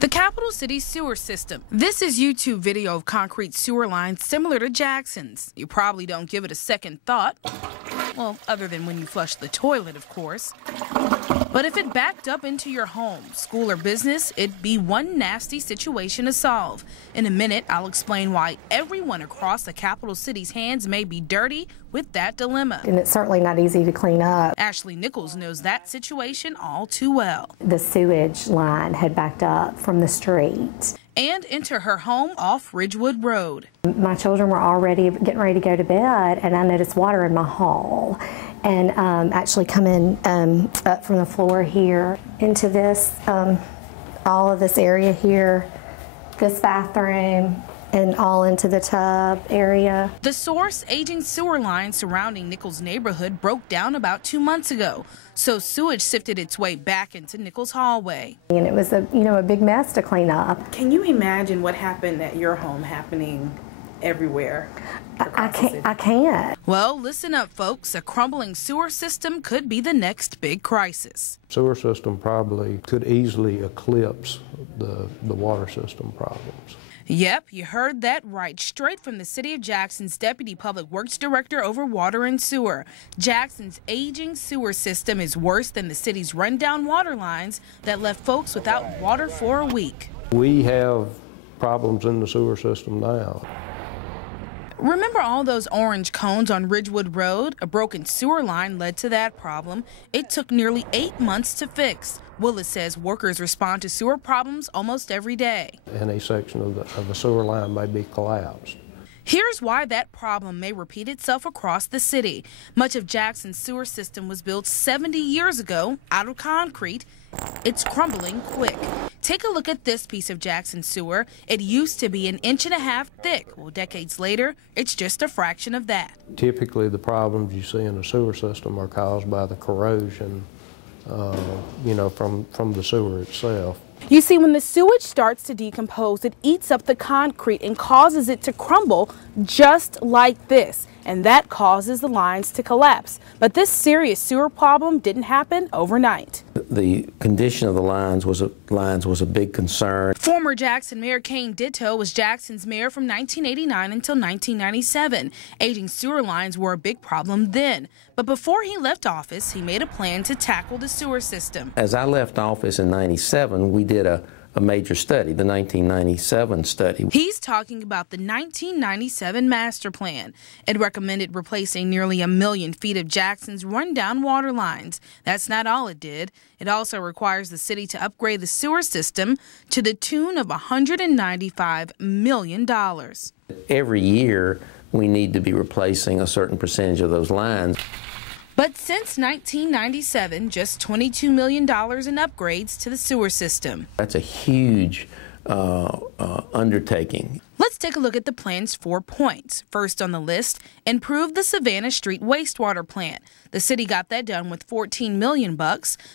The capital city sewer system. This is YouTube video of concrete sewer lines similar to Jackson's. You probably don't give it a second thought. Well, other than when you flush the toilet, of course. But if it backed up into your home, school, or business, it'd be one nasty situation to solve. In a minute, I'll explain why everyone across the capital city's hands may be dirty with that dilemma. And it's certainly not easy to clean up. Ashley Nichols knows that situation all too well. The sewage line had backed up from the street. And into her home off Ridgewood Road. My children were already getting ready to go to bed, and I noticed water in my hall. And actually coming up from the floor here into this, all of this area here, this bathroom, and all into the tub area. The source, aging sewer line surrounding Nichols' neighborhood, broke down about 2 months ago. So sewage sifted its way back into Nichols' hallway. And it was a big mess to clean up. Can you imagine what happened at your home happening everywhere? I can't. Well, listen up, folks. A crumbling sewer system could be the next big crisis. Sewer system probably could easily eclipse the water system problems. Yep, you heard that right. Straight from the City of Jackson's Deputy Public Works Director over water and sewer. Jackson's aging sewer system is worse than the city's rundown water lines that left folks without water for a week. We have problems in the sewer system now. Remember all those orange cones on Ridgewood Road? A broken sewer line led to that problem. It took nearly 8 months to fix. Willis says workers respond to sewer problems almost every day. Any section of the sewer line may be collapsed. Here's why that problem may repeat itself across the city. Much of Jackson's sewer system was built 70 years ago out of concrete. It's crumbling quick. Take a look at this piece of Jackson sewer. It used to be 1.5 inches thick. Well, decades later, it's just a fraction of that. Typically, the problems you see in the sewer system are caused by the corrosion, from the sewer itself. You see, when the sewage starts to decompose, it eats up the concrete and causes it to crumble just like this. And that causes the lines to collapse. But this serious sewer problem didn't happen overnight. The condition of the lines was a big concern. Former Jackson Mayor Kane Ditto was Jackson's mayor from 1989 until 1997. Aging sewer lines were a big problem then. But before he left office, he made a plan to tackle the sewer system. As I left office in '97, we did a major study, the 1997 study. He's talking about the 1997 master plan. It recommended replacing nearly 1 million feet of Jackson's rundown water lines. That's not all it did. It also requires the city to upgrade the sewer system to the tune of $195 million. Every year, we need to be replacing a certain percentage of those lines. But since 1997, just $22 million in upgrades to the sewer system. That's a huge undertaking. Let's take a look at the plan's 4 points. First on the list, improve the Savannah Street wastewater plant. The city got that done with $14 million,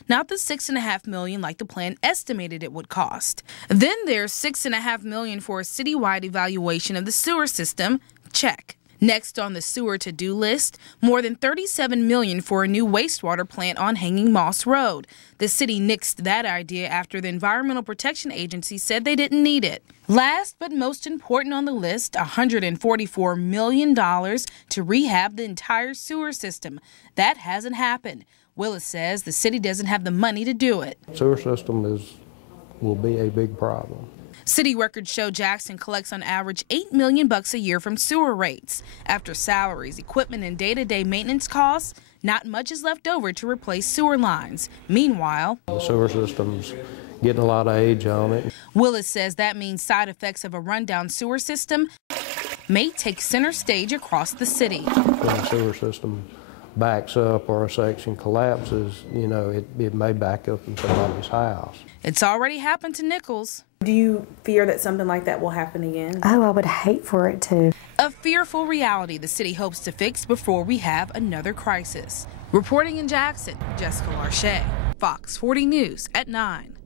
not the $6.5 million like the plan estimated it would cost. Then there's $6.5 million for a citywide evaluation of the sewer system. Check. Next on the sewer to-do list, more than $37 million for a new wastewater plant on Hanging Moss Road. The city nixed that idea after the Environmental Protection Agency said they didn't need it. Last but most important on the list, $144 million to rehab the entire sewer system. That hasn't happened. Willis says the city doesn't have the money to do it. Sewer system will be a big problem. City records show Jackson collects on average $8 million a year from sewer rates. After salaries, equipment, and day-to-day maintenance costs, not much is left over to replace sewer lines. Meanwhile, the sewer system's getting a lot of age on it. Willis says that means side effects of a rundown sewer system may take center stage across the city. When the sewer system backs up or a section collapses, it may back up in somebody's house. It's already happened to Nichols. Do you fear that something like that will happen again? Oh, I would hate for it to. A fearful reality the city hopes to fix before we have another crisis. Reporting in Jackson, Jessica Larche, Fox 40 News at 9.